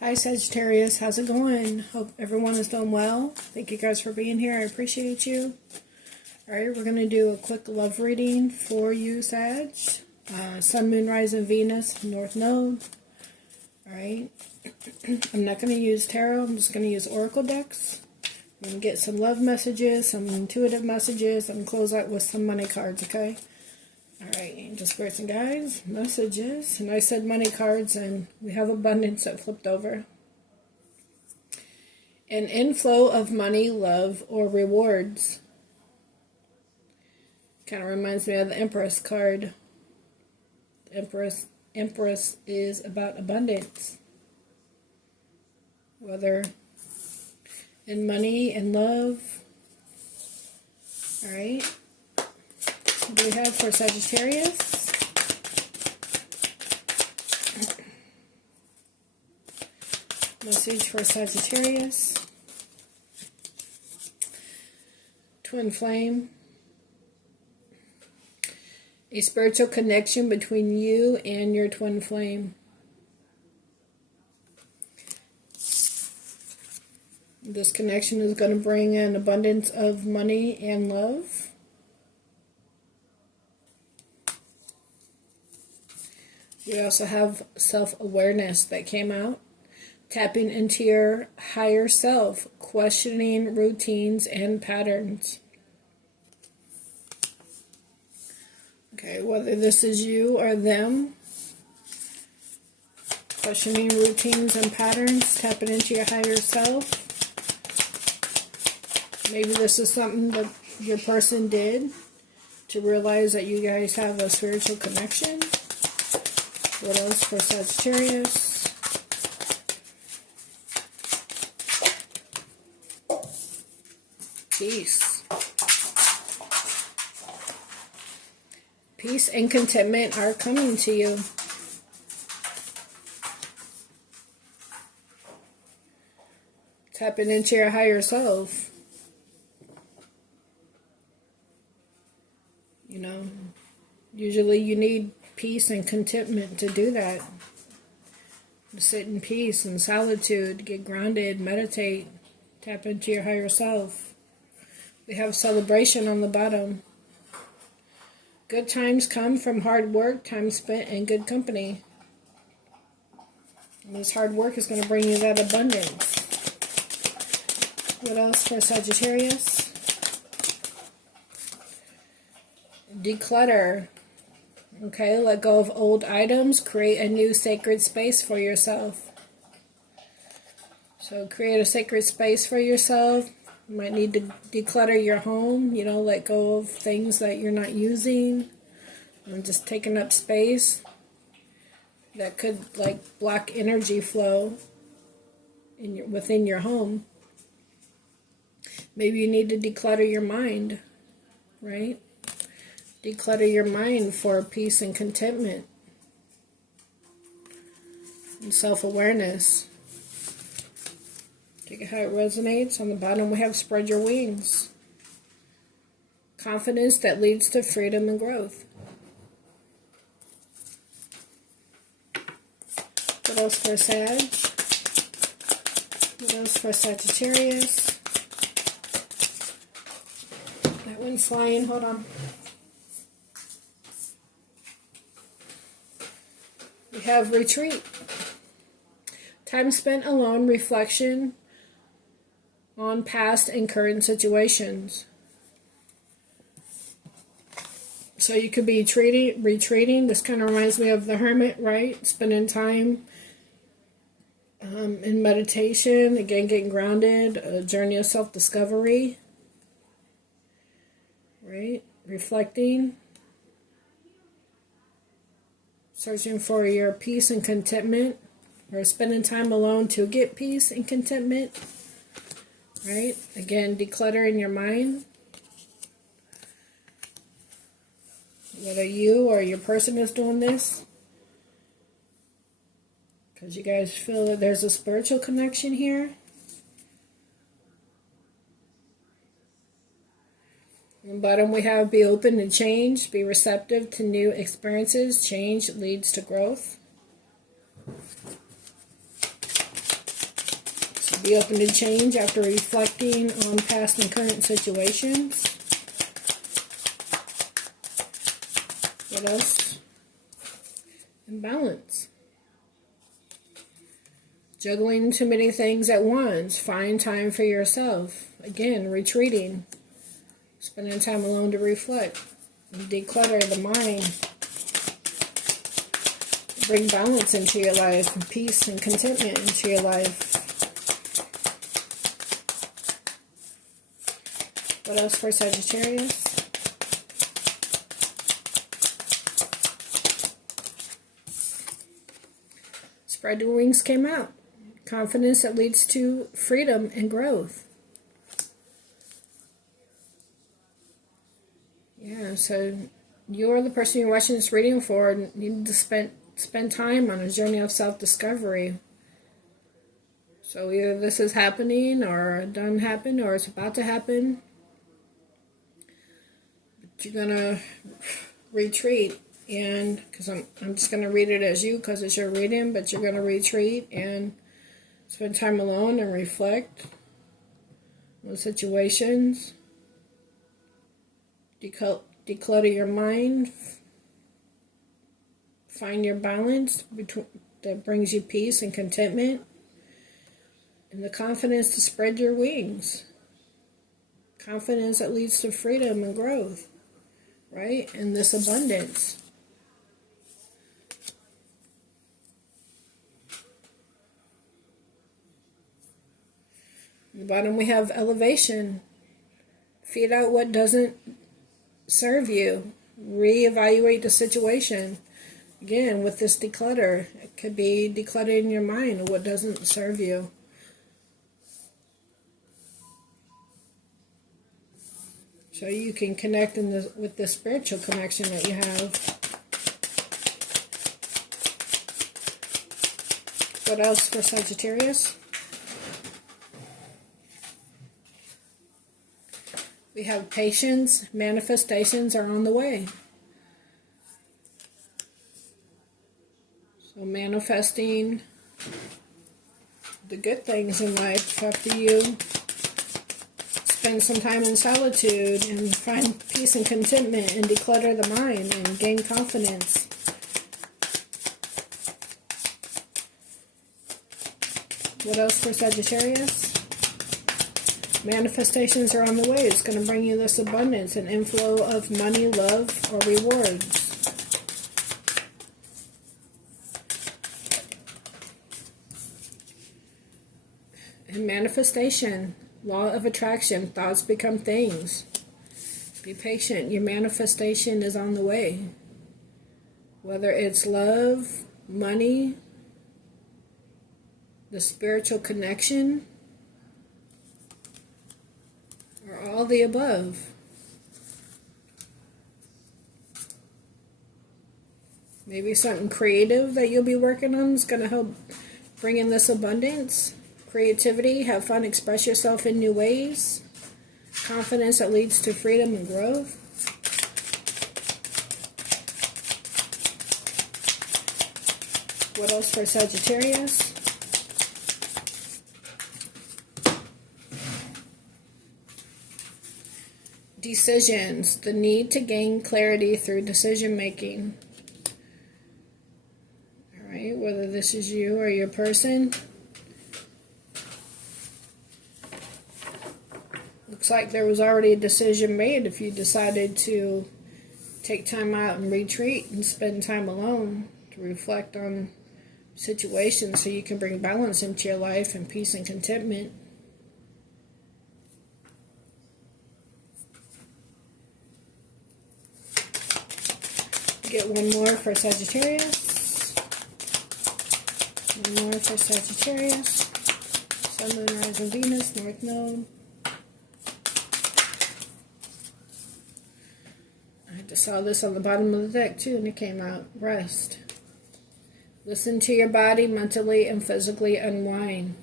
Hi Sagittarius, how's it going? Hope everyone is doing well. Thank you guys for being here. I appreciate you. Alright, we're going to do a quick love reading for you, Sag. Sun, Moon, Rising, Venus, North Node. Alright, I'm not going to use tarot. I'm just going to use oracle decks. I'm going to get some love messages, some intuitive messages, and close out with some money cards, okay? Alright, Angel, Spirits, and Guides, messages. And I said money cards, and we have abundance that flipped over. An inflow of money, love, or rewards. Kind of reminds me of the Empress card. The Empress is about abundance. Whether in money and love. Alright. What do we have for Sagittarius? Message for Sagittarius. Twin flame. A spiritual connection between you and your twin flame. This connection is going to bring an abundance of money and love. We also have self-awareness that came out. Tapping into your higher self. Questioning routines and patterns. Okay, whether this is you or them. Questioning routines and patterns. Tapping into your higher self. Maybe this is something that your person did to realize that you guys have a spiritual connection. What else for Sagittarius? Peace. Peace and contentment are coming to you. Tapping into your higher self. You know, usually you need peace and contentment to do that. To sit in peace and solitude, get grounded, meditate, tap into your higher self. We have celebration on the bottom. Good times come from hard work, time spent in good company. And this hard work is going to bring you that abundance. What else for Sagittarius? Declutter. Okay, let go of old items. Create a new sacred space for yourself. So create a sacred space for yourself. You might need to declutter your home. You know, let go of things that you're not using. And just taking up space. That could like block energy flow within your home. Maybe you need to declutter your mind. Right? Declutter your mind for peace and contentment and self-awareness. Take it how it resonates. On the bottom we have spread your wings. Confidence that leads to freedom and growth. What else for Sag? What else for Sagittarius? That one's flying. Hold on. We have retreat. Time spent alone, reflection on past and current situations. So you could be retreating. This kind of reminds me of the hermit, right? Spending time in meditation. Again, getting grounded. A journey of self-discovery. Right? Reflecting. Searching for your peace and contentment, or spending time alone to get peace and contentment. Right? Again, decluttering your mind. Whether you or your person is doing this. Because you guys feel that there's a spiritual connection here. On the bottom we have be open to change, be receptive to new experiences. Change leads to growth. Be open to change after reflecting on past and current situations. What else? And balance. Juggling too many things at once. Find time for yourself. Again, retreating. Spending time alone to reflect. Declutter the mind. Bring balance into your life. And peace and contentment into your life. What else for Sagittarius? Spread your wings came out. Confidence that leads to freedom and growth. Yeah, so you're the person you're watching this reading for. You need to spend time on a journey of self-discovery. So either this is happening or done happened or it's about to happen. But you're going to retreat. And because I'm just going to read it as you because it's your reading, but you're going to retreat and spend time alone and reflect on situations. Declutter your mind. Find your balance that brings you peace and contentment. And the confidence to spread your wings. Confidence that leads to freedom and growth. Right? And this abundance. At the bottom we have elevation. Feed out what doesn't serve you. Reevaluate the situation. Again, with this declutter, it could be decluttering your mind of what doesn't serve you. So you can connect with the spiritual connection that you have. What else for Sagittarius? We have patience. Manifestations are on the way. So manifesting the good things in life after you spend some time in solitude and find peace and contentment and declutter the mind and gain confidence. What else for Sagittarius? Manifestations are on the way. It's going to bring you this abundance and inflow of money, love, or rewards. And manifestation, law of attraction, thoughts become things. Be patient. Your manifestation is on the way. Whether it's love, money, the spiritual connection, or all the above. Maybe something creative that you'll be working on is going to help bring in this abundance. Creativity, have fun, express yourself in new ways. Confidence that leads to freedom and growth. What else for Sagittarius? Decisions, the need to gain clarity through decision making. Alright, whether this is you or your person. Looks like there was already a decision made if you decided to take time out and retreat and spend time alone to reflect on situations so you can bring balance into your life and peace and contentment. Get one more for Sagittarius. One more for Sagittarius. Sun, Moon, Rising, Venus, North Node. I just saw this on the bottom of the deck too, and it came out. Rest. Listen to your body, mentally and physically unwind.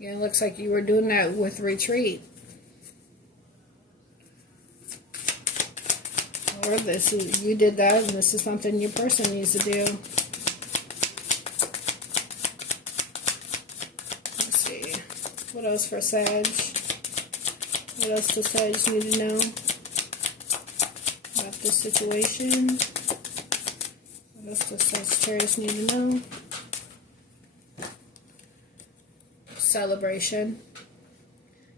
Yeah, it looks like you were doing that with retreat. Or you did that, and this is something your person needs to do. Let's see. What else for Sag? What else does Sag need to know about this situation? What else does Sagittarius need to know? Celebration.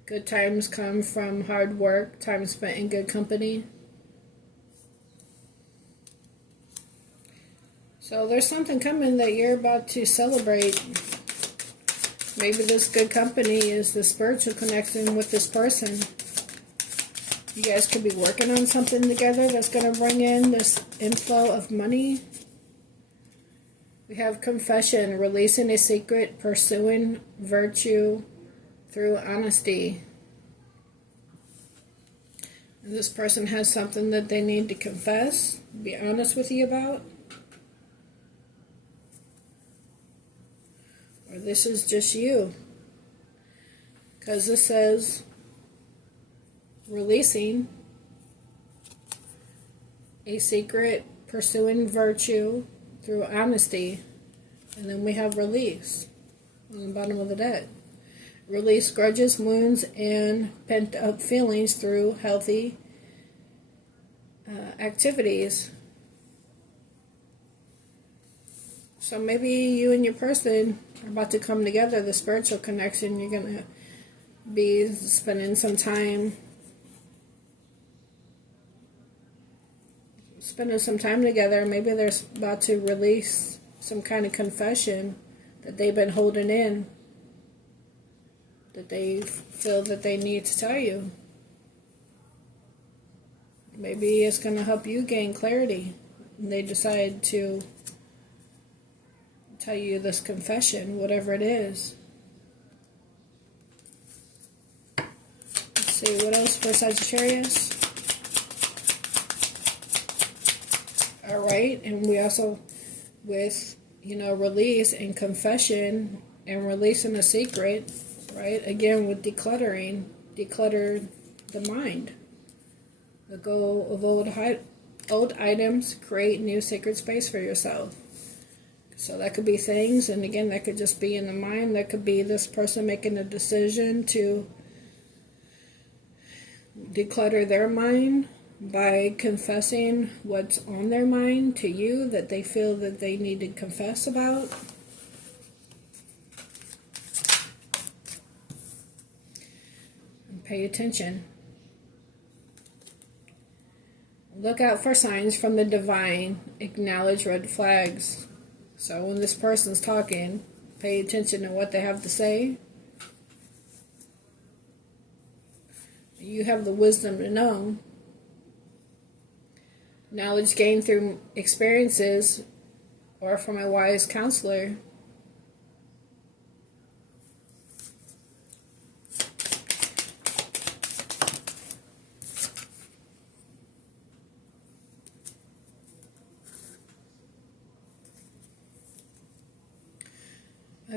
Good times come from hard work, time spent in good company. So there's something coming that you're about to celebrate. Maybe this good company is the spiritual connection with this person. You guys could be working on something together that's going to bring in this inflow of money. We have confession, releasing a secret, pursuing virtue through honesty. And this person has something that they need to confess, be honest with you about. Or this is just you. Because this says releasing a secret, pursuing virtue through honesty. And then we have release on the bottom of the deck. Release grudges, wounds, and pent-up feelings through healthy activities. So maybe you and your person are about to come together, the spiritual connection. You're going to be spending some time together. Maybe they're about to release some kind of confession that they've been holding in, that they feel that they need to tell you. Maybe it's going to help you gain clarity. And they decide to tell you this confession, whatever it is. Let's see, what else for Sagittarius? Alright, and we also, with, release and confession and releasing a secret, right? Again, with decluttering, declutter the mind. Let go of old items, create new sacred space for yourself. So that could be things, and again, that could just be in the mind. That could be this person making a decision to declutter their mind by confessing what's on their mind to you that they feel that they need to confess about. And pay attention. Look out for signs from the divine. Acknowledge red flags. So when this person's talking, pay attention to what they have to say. You have the wisdom to know. Knowledge gained through experiences or from a wise counselor.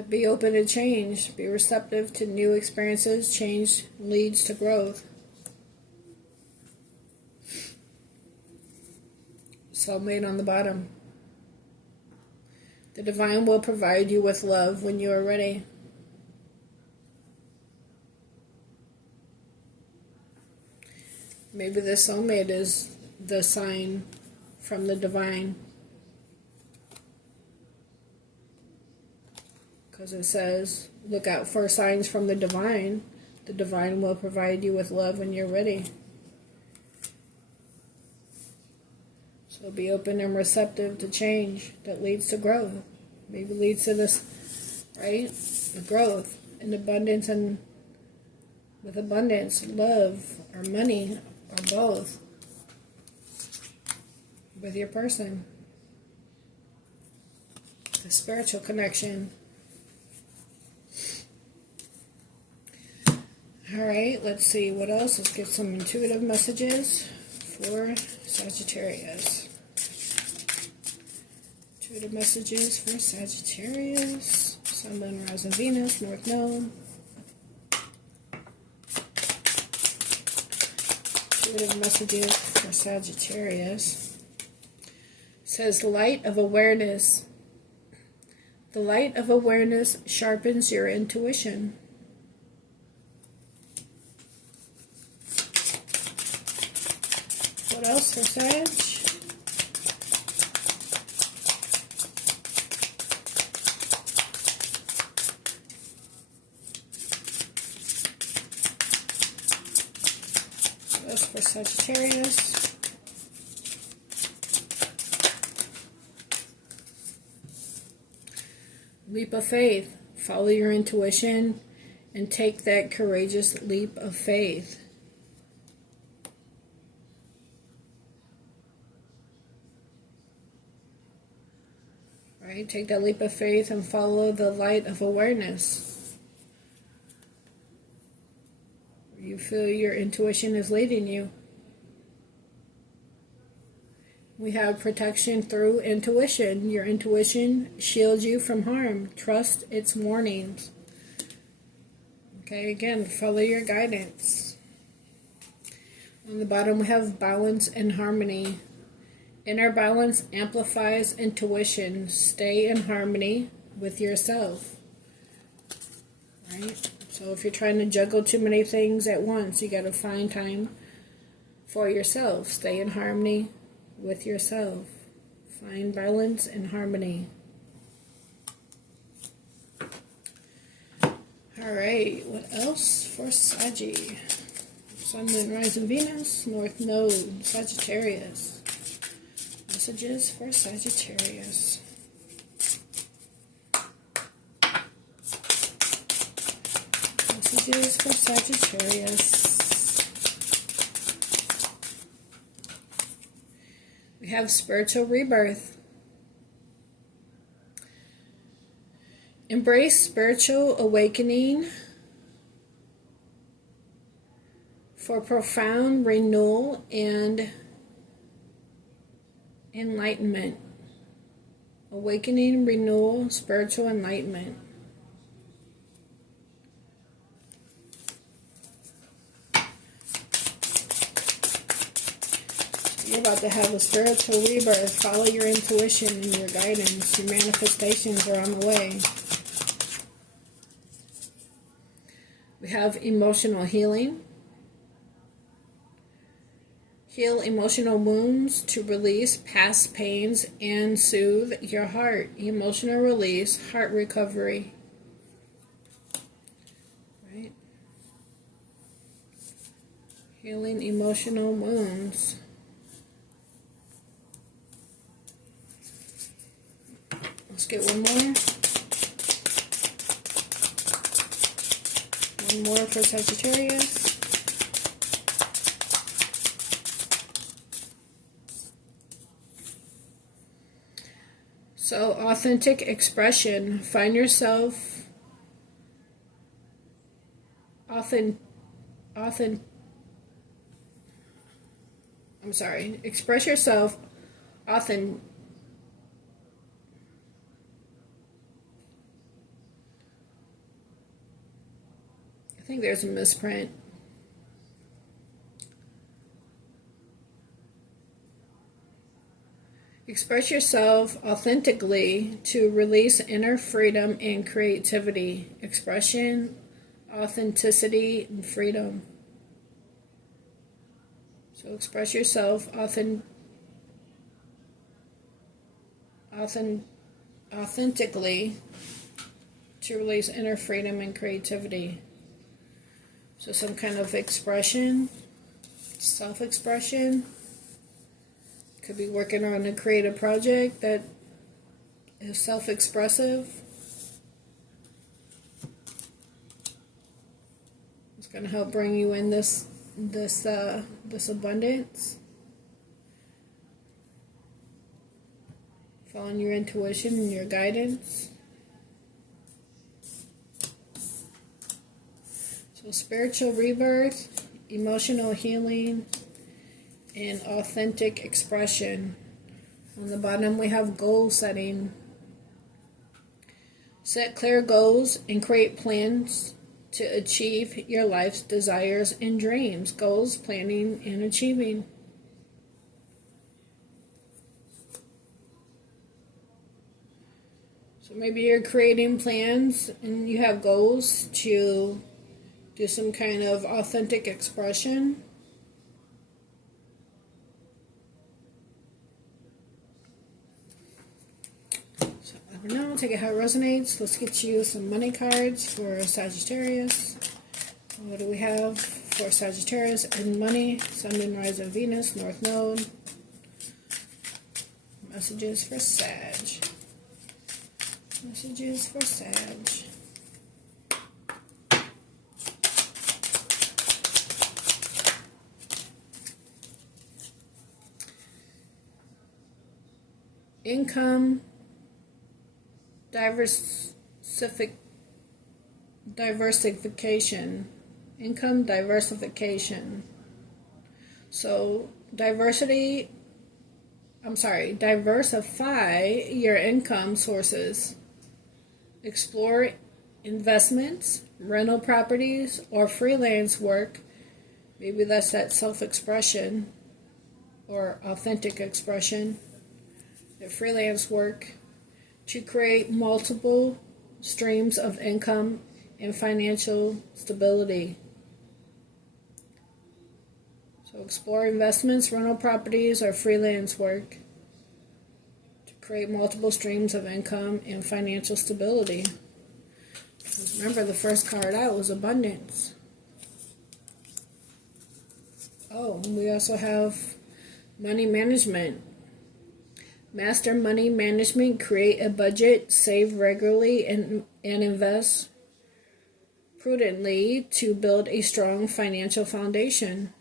Be open to change. Be receptive to new experiences. Change leads to growth. Soulmate on the bottom. The divine will provide you with love when you are ready. Maybe the soulmate is the sign from the divine. Because it says, look out for signs from the divine. The divine will provide you with love when you're ready. So be open and receptive to change that leads to growth. Maybe leads to this, right? The growth and abundance, and with abundance, love or money or both with your person. The spiritual connection. Alright, let's see what else. Let's get some intuitive messages for Sagittarius. Intuitive messages for Sagittarius. Sun, Moon, Rising, Venus, North Node. Intuitive messages for Sagittarius. It says light of awareness. The light of awareness sharpens your intuition. What else for Sag? What else for Sagittarius? Leap of faith. Follow your intuition and take that courageous leap of faith. Right? Take that leap of faith and follow the light of awareness. You feel your intuition is leading you. We have protection through intuition. Your intuition shields you from harm. Trust its warnings. Okay, again, follow your guidance. On the bottom we have balance and harmony. Inner balance amplifies intuition. Stay in harmony with yourself. Right? So if you're trying to juggle too many things at once, you got to find time for yourself. Stay in harmony with yourself. Find balance and harmony. Alright, what else for Saggy? Sun, Moon, Rising, Venus, North Node, Sagittarius. Messages for Sagittarius. Messages for Sagittarius. We have spiritual rebirth. Embrace spiritual awakening for profound renewal and enlightenment. Awakening, renewal, spiritual enlightenment. You're about to have a spiritual rebirth. Follow your intuition and your guidance. Your manifestations are on the way. We have emotional healing. Heal emotional wounds to release past pains and soothe your heart. Emotional release, heart recovery. Right? Healing emotional wounds. Let's get one more. One more for Sagittarius. So, authentic expression. Find yourself express yourself I think there's a misprint. Express yourself authentically to release inner freedom and creativity. Expression, authenticity, and freedom. So express yourself authentically to release inner freedom and creativity. So some kind of expression, self-expression. Could be working on a creative project that is self-expressive. It's going to help bring you in this abundance. Following your intuition and your guidance. So spiritual rebirth, emotional healing, and authentic expression. On the bottom we have goal setting. Set clear goals and create plans to achieve your life's desires and dreams. Goals, planning, and achieving. So maybe you're creating plans and you have goals to do some kind of authentic expression. never know. Take it how it resonates. Let's get you some money cards for Sagittarius. What do we have for Sagittarius and money? Sun, Moon, Rising, Venus, North Node. Messages for Sag. Messages for Sag. Income diversification. Income diversification. So diversify your income sources. Explore investments, rental properties, or freelance work. Maybe that's that self-expression or authentic expression. The freelance work to create multiple streams of income and financial stability. So explore investments, rental properties, or freelance work to create multiple streams of income and financial stability. Because remember, the first card out was abundance. Oh, and we also have money management. Master money management. Create a budget, save regularly, and invest prudently to build a strong financial foundation.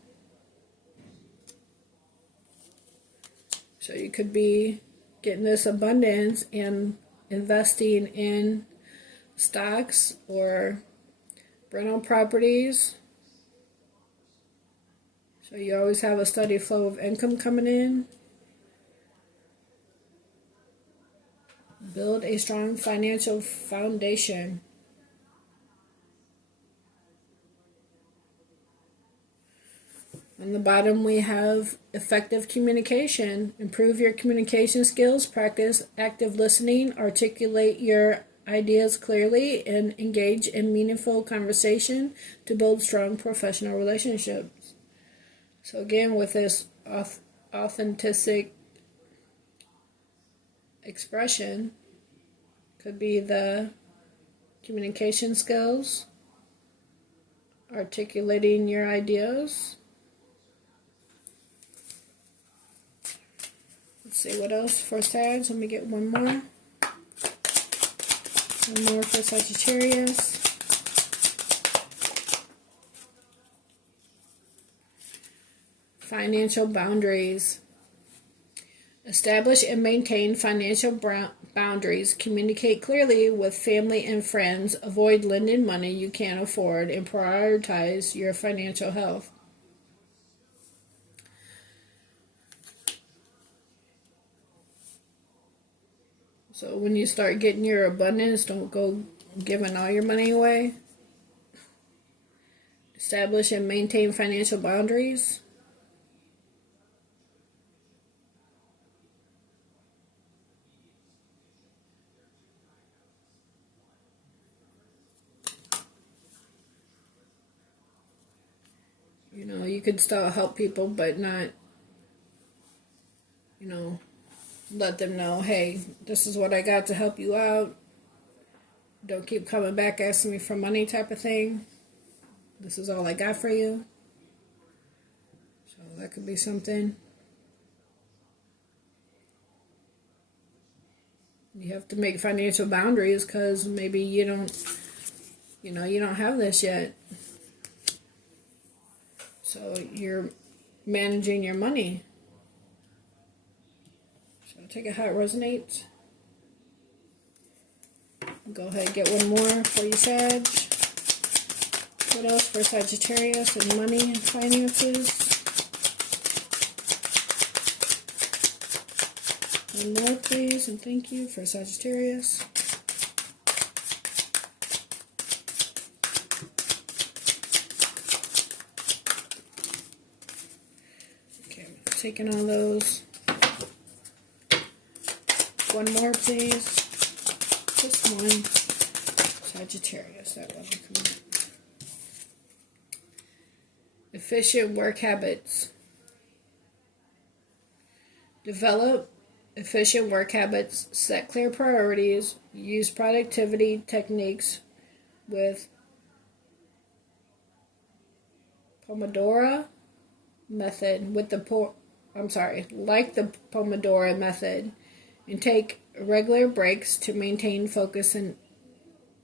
So you could be getting this abundance and investing in stocks or rental properties. So you always have a steady flow of income coming in. Build a strong financial foundation. On the bottom we have effective communication. Improve your communication skills. Practice active listening. Articulate your ideas clearly and engage in meaningful conversation to build strong professional relationships. So again, with this authentic expression, could be the communication skills, articulating your ideas. Let's see what else for Sag. Let me get one more. One more for Sagittarius. Financial boundaries. Establish and maintain financial boundaries. Communicate clearly with family and friends. Avoid lending money you can't afford and prioritize your financial health. So when you start getting your abundance, don't go giving all your money away. Establish and maintain financial boundaries. You know, you could still help people, but not, let them know, hey, this is what I got to help you out. Don't keep coming back asking me for money type of thing. This is all I got for you. So that could be something. You have to make financial boundaries because maybe you don't have this yet. So you're managing your money. So take it how it resonates. Go ahead and get one more for you, Sag. What else for Sagittarius and money and finances? One more, please, and thank you for Sagittarius. Okay, taking all those. One more, please. Just one. Sagittarius, that wasn't coming up. Efficient work habits. Develop efficient work habits, set clear priorities, use productivity techniques with Pomodoro method with the like the Pomodoro method, and take regular breaks to maintain focus and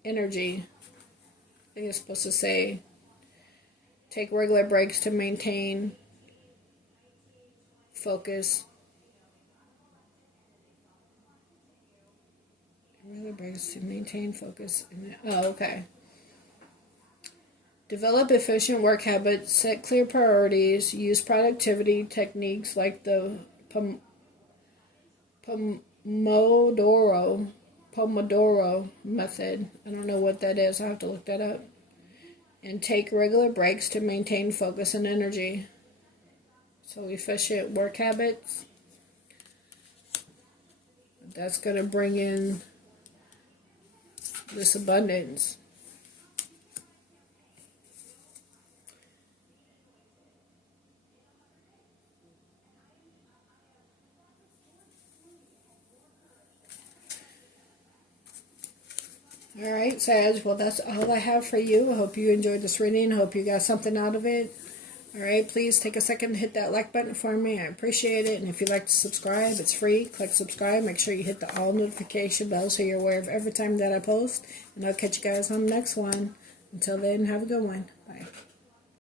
energy. I think it's supposed to say take regular breaks to maintain focus. Regular breaks to maintain focus. Okay. Develop efficient work habits, set clear priorities, use productivity techniques like the Pomodoro method. I don't know what that is. I'll have to look that up. And take regular breaks to maintain focus and energy. So efficient work habits. That's going to bring in this abundance. Alright, Sag, well that's all I have for you. I hope you enjoyed this reading. I hope you got something out of it. Alright, please take a second to hit that like button for me. I appreciate it. And if you'd like to subscribe, it's free. Click subscribe. Make sure you hit the all notification bell so you're aware of every time that I post. And I'll catch you guys on the next one. Until then, have a good one. Bye.